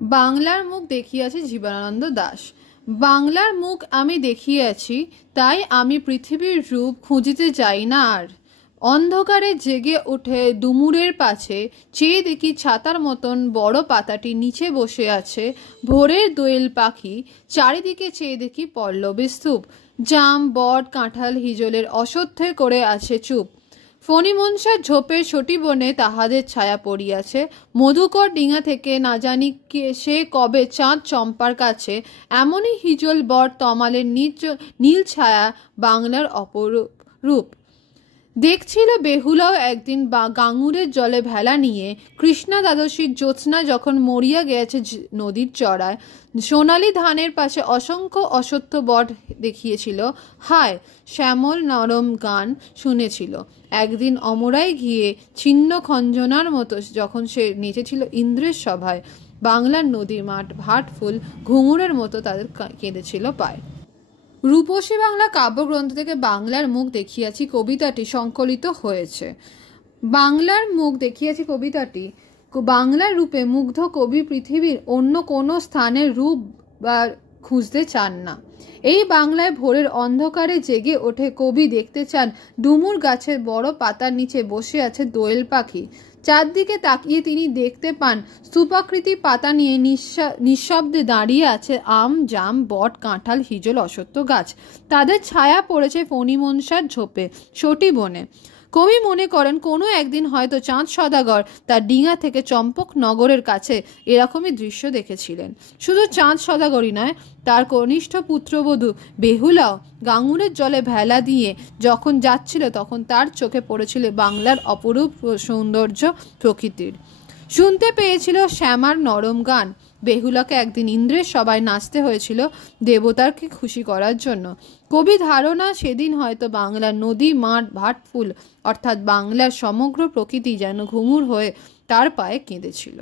বাংলার মুখ দেখিয়াছে জীবনানন্দ দাশ। বাংলার মুখ আমি দেখিয়াছি, তাই আমি পৃথিবীর রূপ খুঁজিতে যাই না আর। অন্ধকারে জেগে উঠে ডুমুরের পাছে চেয়ে দেখি ছাতার মতন বড় পাতাটি নিচে বসে আছে ভোরের দোয়েল পাখি। চারিদিকে চেয়ে দেখি পল্লবী স্তূপ, জাম বট কাঁঠাল হিজলের অশ্বত্থে করে আছে চুপ। ফণিমনসার ঝোপের সটি বনে তাহাদের ছায়া পড়িয়াছে। মধুকর ডিঙা থেকে না জানি সে কবে চাঁদ চম্পার কাছে। এমনই হিজল বট তমালের নীল ছায়া বাংলার অপরূপ রূপ। দেখছিল বেহুলাও একদিন গাঙুরের জলে ভেলা নিয়ে। কৃষ্ণা দ্বাদশীর জ্যোৎস্না যখন মরিয়া গেছে নদীর চড়ায়, সোনালি ধানের পাশে অসংখ্য অশ্বত্থ বট দেখিয়েছিল। হায় শ্যামল নরম গান শুনেছিল। একদিন অমরায় গিয়ে ছিন্ন খঞ্জনার মতো যখন সে নেচেছিল ইন্দ্রের সভায়, বাংলার নদীর মাঠ ভাটফুল ঘুঙুরের মতো তাদের কেঁদেছিল পায়। রূপসী বাংলা কাব্যগ্রন্থ থেকে বাংলার মুখ দেখিয়াছি কবিতাটি সংকলিত হয়েছে। বাংলার মুখ দেখিয়াছি কবিতাটি বাংলার রূপে মুগ্ধ কবি পৃথিবীর অন্য কোনো স্থানের রূপ বা খুঁজতে চান না। এই বাংলায় ভোরের অন্ধকারে জেগে ওঠে কবি দেখতে চান ডুমুর গাছের বড় পাতার নিচে বসে আছে দোয়েল পাখি। চারদিকে তাকিয়ে তিনি দেখতে পান স্তূপাকৃতি পাতা নিয়ে নিঃশব্দে দাঁড়িয়ে আছে আম জাম বট কাঁঠাল হিজল অশ্বত্থ গাছ। তাদের ছায়া পড়েছে ফণিমনসার ঝোপে সটি বনে। কবি মনে করেন কোনো একদিন হয়তো চাঁদ সদাগর তার ডিঙা থেকে চম্পক নগরের কাছে এরকমই দৃশ্য দেখেছিলেন। শুধু চাঁদ সদাগরই নয়, তার কনিষ্ঠ পুত্রবধূ বেহুলাও গাঙুরের জলে ভেলা দিয়ে যখন যাচ্ছিল তখন তার চোখে পড়েছিল বাংলার অপরূপ সৌন্দর্য প্রকৃতির। শুনতে পেয়েছিল শ্যামার নরম গান। বেহুলাকে একদিন ইন্দ্রের সবাই নাচতে হয়েছিল দেবতারকে খুশি করার জন্য। কবি ধারণা সেদিন হয়তো বাংলার নদী মাঠ ভাটফুল অর্থাৎ বাংলার সমগ্র প্রকৃতি যেন ঘুঙুর হয়ে তার পায়ে কেঁদেছিল।